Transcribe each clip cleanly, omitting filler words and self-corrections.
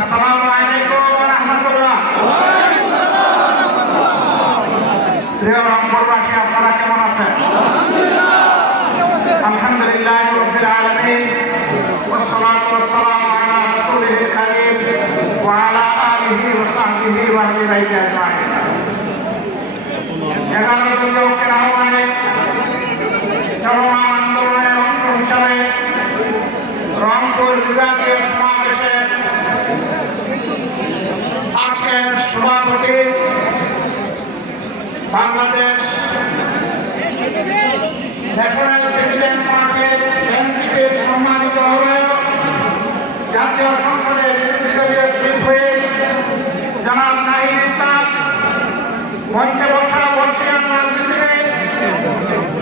আসসালামু আলাইকুম ওয়া রাহমাতুল্লাহ। প্রিয় রংপুরবাসী, আপনারা কেমন আছেন? আলহামদুলিল্লাহ রাব্বিল আলামিন, ওয়াসসালাতু ওয়াসসালামু আলা রাসূলিল কারীম ওয়া আলা আলিহি ওয়া সাহবিহি ওয়া আহলি বাইতি আজমাইন। 11 দলীয় ঐক্যের আহ্বানে চলমান আন্দোলনের অংশ হিসাবে রংপুর বিভাগীয় সমাবেশে আজকের সভাপতি বাংলাদেশ ন্যাশনাল সিটিজেন পার্টির এনসিপির সম্মানিত আহ্বায়ক, জাতীয় সংসদের দলীয় চিফ হুইপ জনাব নাহিদ ইসলাম, মঞ্চে বসা বর্ষিয়ান রাজনীতিবিদ,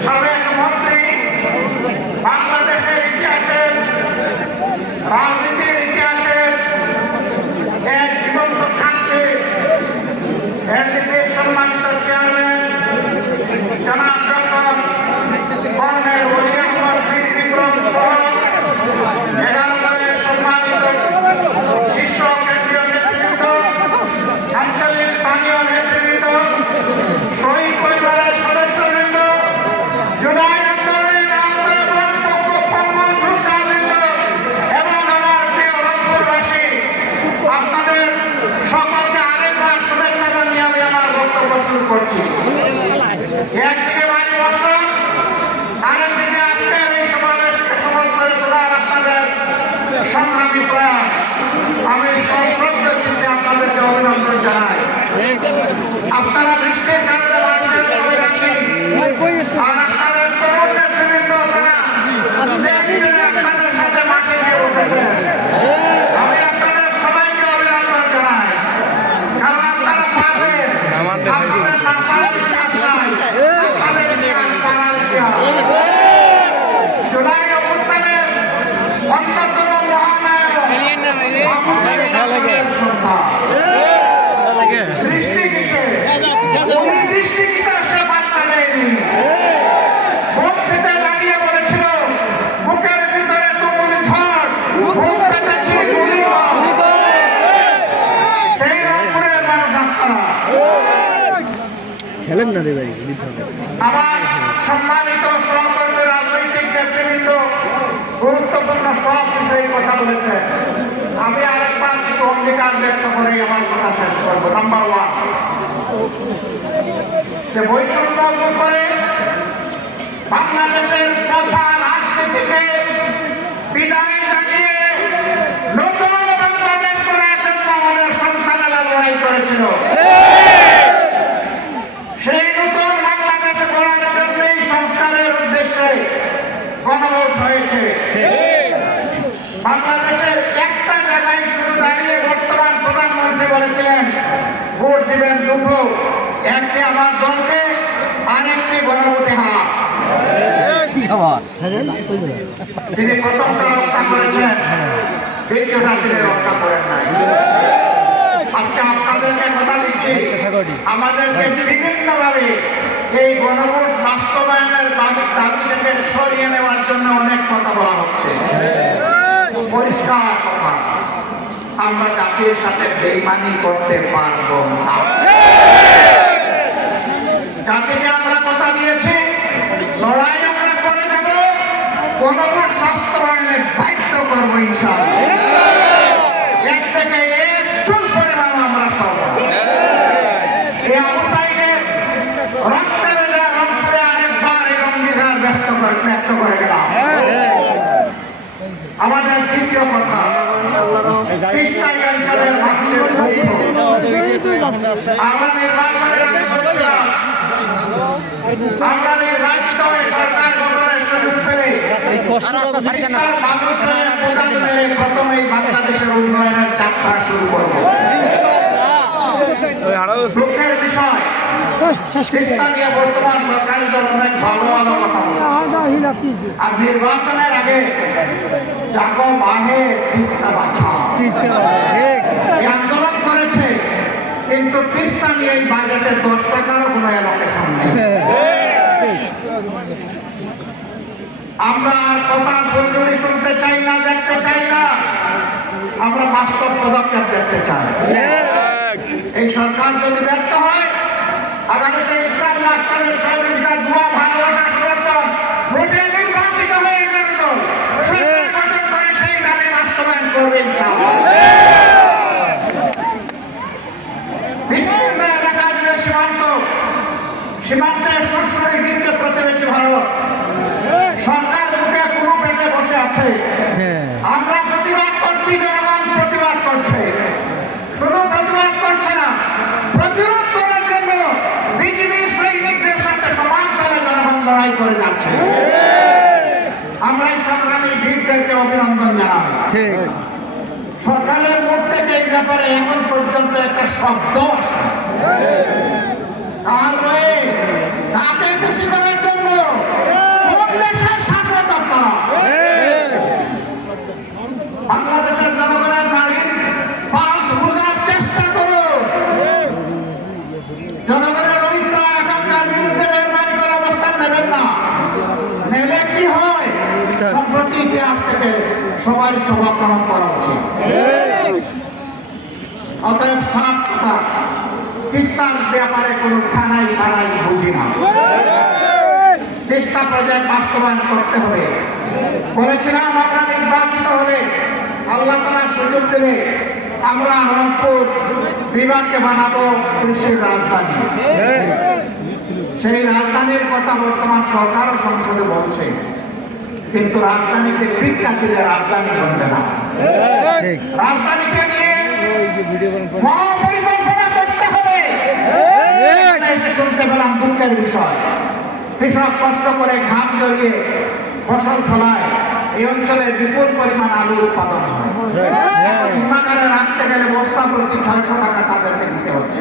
সাবেক মন্ত্রী, বাংলাদেশের ইতিহাসের রাজনীতির ইতিহাসের এক জীবন্ত সাক্ষী, এনডিপির সম্মানিত চেয়ারম্যান জনাব ডক্টর কর্নেল ওলি আহমদ বীর বিক্রম সহ 11 দলের সম্মানিত শীর্ষ কেন্দ্রীয় নেতৃবৃন্দ, আঞ্চলিক স্থানীয় নেতৃবৃন্দ, শহীদ পরিবারের সদস্যবৃন্দ, জুলাই আন্দোলনের যোদ্ধাবৃন্দ এবং আমার প্রিয় রংপুরবাসী, আপনাদের সকলকে আরেকবার শুভেচ্ছা জানিয়ে আমি আমার বক্তব্য শুরু করছি। একদিকে বাড়ি বর্ষণ, আরেকদিকে আজকের এই সমাবেশকে সফল করে তোলার আপনাদের সংগ্রামী প্রয়াস। আমি সশ্রদ্ধ চিত্তে আপনাদেরকে অভিনন্দন জানাই। আপনারা বৃষ্টির কারণে বাড়ি ছেড়ে চলে যাননি, আর আপনাদের তরুণ নেতৃবৃন্দ তারা আপনাদের সাথে মাঠে গিয়ে বসেছে। আমি আপনাদের সবাইকে অভিনন্দন জানাই, কারণ আপনারা পারবেন। আপনাদের আপনাদের ইতিহাস নাই, আপনাদের ইতিহাস পাড়ার ইতিহাস। জুলাই অভ্যুত্থানের অন্যতম মহানায়ক দৃষ্টি কিসে উনি দৃষ্টি কিসে বার্তা দেয়নি। ভোট পেতে দাঁড়িয়ে বলেছিল বুকের ভিতরে তুমুল ঝড়, ভোট পেতেছি গুলি। সেই রংপুরের মানুষ আপনারা। খেলেন না রে ভাই। আমার সম্মানিত সহকর্মী রাজনৈতিক নেতৃবৃন্দ গুরুত্বপূর্ণ সব বিষয়ে কথা বলেছে। আমি আরেকবার কিছু অঙ্গীকার ব্যক্ত করে আমার কথা শেষ করব। নাম্বার 1, যে বৈষম্য দূর করে বাংলাদেশের পচা রাজনীতিকে বিদায় জানিয়ে নতুন বাংলাদেশ করার জন্য আমাদের সন্তানেরা লড়াই করেছিল। সেই নতুন বাংলাদেশ গড়ার জন্যই সংস্কারের উদ্দেশ্যে গণভোট হয়েছে। বাংলাদেশের একটা জায়গায় শুধু দাঁড়িয়ে বর্তমান প্রধানমন্ত্রী বলেছিলেন ভোট দিবেন দুটো, একটি আমার দলকে আর একটি গণভোটে হাত। তিনি প্রথমটা রক্ষা করেছেন, দ্বিতীয়টা তিনি রক্ষা করেন নাই। আজকে আপনাদেরকে কথা দিচ্ছি, আমাদেরকে বিভিন্নভাবে এই গণভোট বাস্তবায়নের দাবি থেকে সরিয়ে নেওয়ার জন্য অনেক কথা বলা হচ্ছে। পরিষ্কার কথা, আমরা জাতির সাথে বেইমানি করতে পারব না। জাতিকে আমরা কথা দিয়েছি, লড়াই আমরা করে দেব, গণভোট বাস্তবায়নে বাধ্য করবো ইনশাআল্লাহ। এর থেকে এক চুল পরিমাণ আমরা সব এই অবস্থায় রক্তে বেজা রংপুরে আরেকবার এই অঙ্গীকার ব্যক্ত করে গেলাম। আমাদের দ্বিতীয় কথা, তিস্তাই অঞ্চলের মানুষের আমরা নির্বাচিত হয়ে সরকার গঠনের সুযোগ পেলে তিস্তার বালুচরে কোদাল মেরে প্রথমেই বাংলাদেশের উন্নয়নের যাত্রা শুরু করব। দুঃখের বিষয়, তিস্তা নিয়ে বর্তমান সরকারি দল অনেক ভালো ভালো কথা বলছে, আর নির্বাচনের আগে জাগো বাহে তিস্তা বাঁচাও এই আন্দোলন করেছে, কিন্তু তিস্তা নিয়ে এই বাজেটে 10 টাকারও কোনো অ্যালোকেশন নেই। আমরা আর কথা ফুলঝুরি শুনতে চাই না, দেখতে চাই না। আমরা বাস্তব পদক্ষেপ দেখতে চাই। এই সরকার যদি ব্যর্থ হয়, আগামীতে ইনশাআল্লাহ আপনাদের সহযোগিতা, দোয়া, ভালোবাসা, সমর্থন, ভোটে নির্বাচিত হয়ে গেল সরকার গঠন করে সেই দাবি বাস্তবায়ন করবে ইনশাআল্লাহ। বিস্তীর্ণ এলাকা জুড়ে সীমান্তে সুরসুরি দিচ্ছে প্রতিবেশী ভারত। সরকার মুখে পুরো পেটে বসে আছে। আমরা প্রতিবাদ করছি, জনগণ প্রতিবাদ করছে। শুধু প্রতিবাদ করছে না, প্রতিরোধ করার জন্য বিজিবির সৈনিকদের সাথে সমান তালে জনগণ লড়াই করে যাচ্ছে। আমরা এই সংগ্রামী বীরদেরকে অভিনন্দন জানাই। সরকারের মুখ থেকে এই ব্যাপারে এখন পর্যন্ত একটা শব্দ আসে তার হয়ে তাকে খুশি করার জন্য কোন দেশের শাসক আপনারা? বাংলাদেশের জনগণের নারীর পালস বোঝার চেষ্টা করুন। জনগণের অভিপ্রায় এখনকার বিরুদ্ধে বেইমানি করে অবস্থান নেবেন না। নেলে কি হয়? সম্প্রতি ইতিহাস থেকে সবারই স্বভাব গ্রহণ করা উচিত। অতএব সাফ কথা, তিস্তার ব্যাপারে কোনো থানাই মারাই বুঝি না। তিস্তা প্রজেক্ট বাস্তবায়ন করতে হবে। বলেছিলাম আমরা নির্বাচিত হলে, আল্লাহ তাআলা সুযোগ দিলে আমরা রংপুর বিভাগকে বানাবো কৃষির রাজধানী। সেই রাজধানীর কথা বর্তমান সরকার ও সংসদে বলছে, কিন্তু রাজধানীকে ভিক্ষা দিলে রাজধানী বনবে না। রাজধানীকে নিয়ে মহাপরিকল্পনা করতে হবে। এসে শুনতে পেলাম দুঃখের বিষয়, কৃষক কষ্ট করে ঘাম জড়িয়ে ফসল ফলায়, এই অঞ্চলে বিপুল পরিমাণ আলু উৎপাদন হয়। হিমাগারে রাখতে গেলে বস্তা প্রতি 600 টাকা তাদেরকে দিতে হচ্ছে।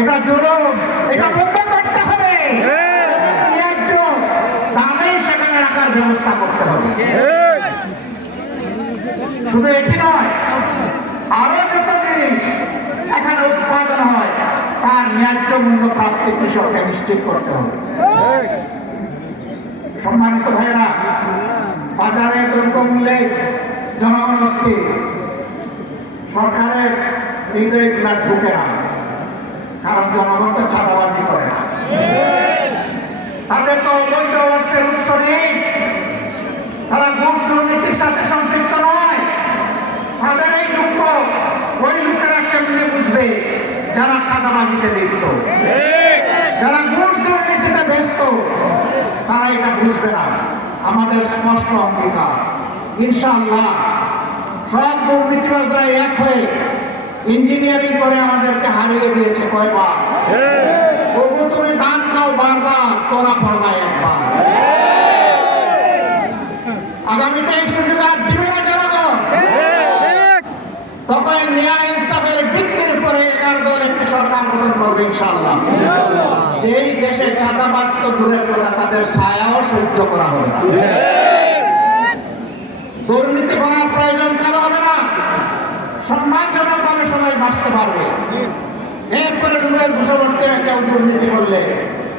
এটা জরুরি, এটা বন্ধ করতে হবে। দামে সেখানে রাখার ব্যবস্থা করতে হবে। শুধু এটি নয়, আরো যত জিনিস এখানে উৎপাদন হয় তার ন্যায্য মূল্য প্রাপ্তি কৃষককে নিশ্চিত করতে হবে। সম্মানিত ভাইয়েরা, বাজারে দ্রব্যমূল্যে জনগণ অস্থির। সরকারের হৃদয় ক্লাব ঢুকে না, কারণ জনগণ তো চাঁদাবাজি করে না। তাদের তো অবৈধ অর্থের উৎস নেই, তারা ঘুষ দুর্নীতির সাথে সম্পৃক্ত নয়। তাদের এই দুঃখ ওই লোকেরা কেমনে বুঝবে যারা চাঁদাবাজিতে লিপ্ত, যারা ঘুষ দুর্নীতিতে ব্যস্ত, তারা এটা বুঝবে না। আমাদের স্পষ্ট অঙ্গীকার, ইনশাআল্লাহ সব দুর্নীতিবাজরা এক হয়ে ইঞ্জিনিয়ারিং করে আমাদেরকে হারিয়ে দিয়েছে কয়বার। তবু তুমি দান খাও বারবার, করা পড়বা একবার। আগামীতে এই সুযোগ আর দিবে না জনগণ। তখন ন্যায় ইনসাফের ভিত্তির উপরে 11 দল একটি সরকার গঠন করবে ইনশাআল্লাহ। যেই দেশে চাঁদাবাজ তো দূরের কথা, তাদের ছায়াও সহ্য করা হবে না। দুর্নীতি করার প্রয়োজন কারো হবে না। সম্মানজনকভাবে সবাই বাঁচতে পারবে। এরপরে রুমের ঘোষণার্থে কেউ দুর্নীতি করলে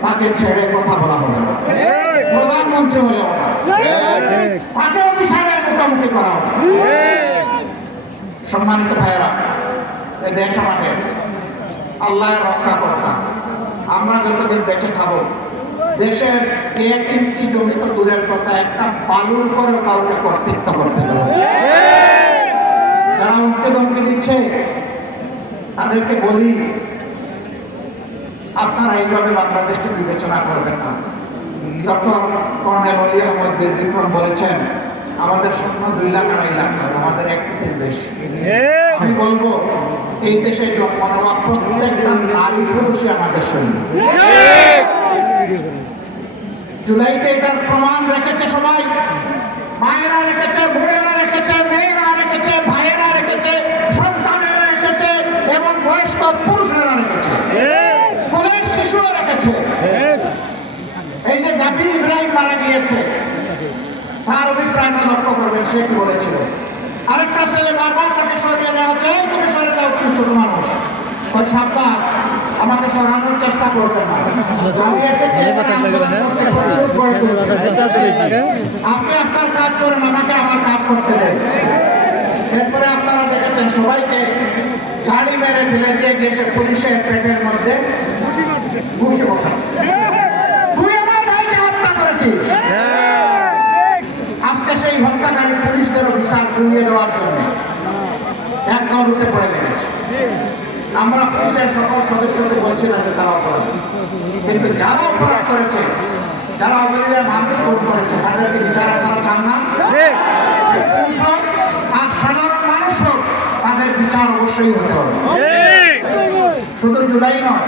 তাকে ছেড়ে কথা বলা হবে না। প্রধানমন্ত্রী হলেও না, তাকেও বিচারের মুখোমুখি করা হবে। সম্মানিত ভাইয়েরা, এই দেশ আমাদের, আল্লাহ রক্ষা কর্তা। আমরা যতদিন বেঁচে থাকবো, দেশের 1 ইঞ্চি জমি তো দূরের কথা, একটা বালুর পরেও কাউকে কর্তৃত্ব করতে দেবো। যারা উঠতে ধমকি দিচ্ছে তাদেরকে বলি, আপনারা এইভাবে বাংলাদেশকে বিবেচনা করবেন না। ডক্টর কর্নেল অলি আহমদ বীর বিক্রম বলেছেন, আমাদের সৈন্য 2 লাখ 2.5 লাখ নয়, আমাদের 1 কোটির বেশি। আমি বলবো, এই দেশে জন্ম দেওয়া প্রত্যেকটা নারী পুরুষই আমাদের সৈন্য। জুলাইতে এটার প্রমাণ রেখেছে সবাই। মায়েরা রেখেছে, বোনেরা রেখেছে, মেয়েরা রেখেছে, ভাইয়েরা রেখেছে, সন্তানেরা রেখেছে এবং বয়স্ক পুরুষেরা রেখেছে, কোলের শিশুও রেখেছে। এই যে জাবির ইব্রাহিম মারা গিয়েছে, তার অভিপ্রায়টা লক্ষ্য করবেন, সে কি বলেছিল। আরেকটা ছেলে বারবার তাকে সরিয়ে দেওয়া হচ্ছে, তুমি সরে যাও, তুমি ছোট মানুষ। ওই সাবধান, আমাকে সরানোর চেষ্টা করবেন না। আমি এসেছি আন্দোলন করতে, প্রতিরোধ গড়ে তুলতে। আপনি আপনার কাজ করেন, আমাকে আমার কাজ করতে দেন। করেছেন সবাইকে ঝাড়ি মেরে ফেলে দিয়ে গিয়ে সে পুলিশের পেটের মধ্যে ঘুষে বসাচ্ছে। তুই আমার ভাইকে হত্যা করেছিস। আজকে সেই হত্যাকারী পুলিশদেরও বিচার ঘুরিয়ে দেওয়ার জন্য এক দলতে পড়ে লেগেছে। আমরা পুলিশের সকল সদস্যকে বলছি না যে তারা অপরাধ, কিন্তু যারা অপরাধ করেছে, যারা অবৈধ মানুষ ভোট করেছে, তাদেরকে বিচার আপনারা চান না? পুলিশ হোক আর সাধারণ মানুষ হোক, তাদের বিচার অবশ্যই হতে হবে। শুধু জুলাই নয়,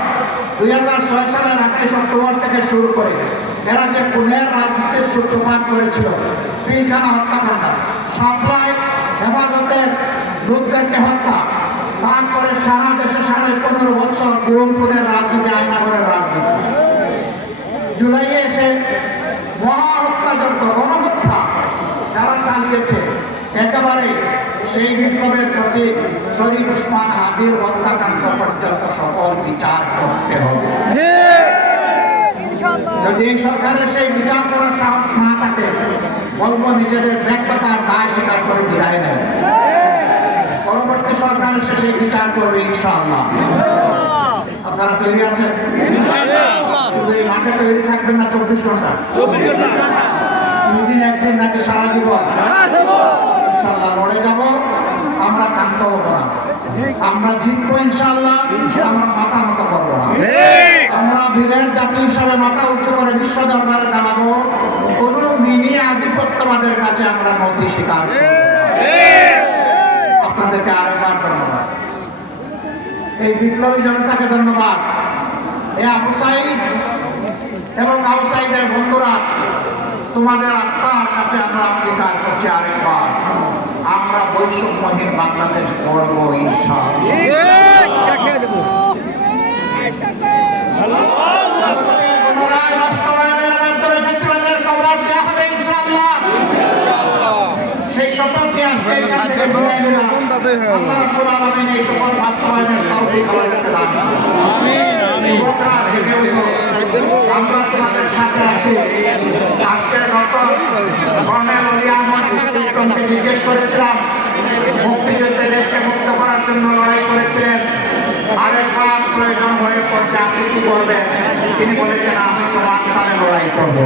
2006 সালের 28 অক্টোবর থেকে শুরু করে এরা যে পুনের রাজনীতির সূত্রপাত করেছিল, পিলখানা হত্যাকাণ্ড, সাপ্লাই হেফাজতের লোকদেরকে হত্যা, তারপরে সারা দেশে 15.5 বছর বিরোধপুরের রাজনীতি, আয়নাগরের রাজনীতি, জুলাইয়ে এসে মহা হত্যাযজ্ঞ, গণহত্যা যারা চালিয়েছে, একেবারে সেই বিপ্লবের প্রতি শরীফ ওসমান হাদির হত্যাকাণ্ড পর্যন্ত সকল বিচার করতে হবে। যদি এই সরকারের সেই বিচার করার সাহস না থাকে, বলবো নিজেদের ব্যর্থতার দায় স্বীকার করে বিদায় নেন। পরবর্তী সরকার এসে সেই বিচার করবে ইনশাআল্লাহ। আপনারা তৈরি আছেন? শুধু এই মাঠে তৈরি থাকবেন না 24 ঘন্টা? 2 দিন, 1 দিন নাকি সারা জীবন? ইনশাআল্লাহ লড়ে যাব, আমরা ক্ষান্ত হব না, আমরা জিতবো ইনশাআল্লাহ, আমরা মাথা নত করবো না। আমরা বীরের জাতি হিসাবে মাথা উঁচু করে বিশ্ব দরবারে দাঁড়াবো, কোন মিনি আধিপত্যবাদের কাছে আমরা নথি স্বীকার করব না। আপনাদেরকে আরেকবার ধন্যবাদ, এই বিপ্লবী জনতাকে ধন্যবাদ। এই আবু সাঈদ এবং আবু সাঈদের বন্ধুরা, তোমাদের আত্মার কাছে আমরা অঙ্গীকার করছি আরেকবার, আমরা বৈষম্যহীন বাংলাদেশ গড়ব ইনশাআল্লাহ। পুনরায় বাস্তবায়নের মাধ্যমে ফ্যাসিবাদের কবর দেওয়া হবে ইনশাআল্লাহ। সেই শপথ নিয়ে আজকে এখান থেকে বিদায় নিলাম। আল্লাহ রাব্বুল আলামিন এই শপথ বাস্তবায়নের তৌফিক আমাদেরকে দান করুন। যুবকরা জেগে উঠো, আমরা তোমাদের সাথে আছি। আজকে ডক্টর কর্নেল অলি আহমদ বিক্রমকে জিজ্ঞেস করেছিলাম, মুক্তিযুদ্ধে দেশকে মুক্ত করার জন্য লড়াই করেছিলেন, আরেকবার প্রয়োজন হয়ে পড়ছে আপনি কি করবেন? তিনি বলেছেন আমি সমান তালে লড়াই করবো।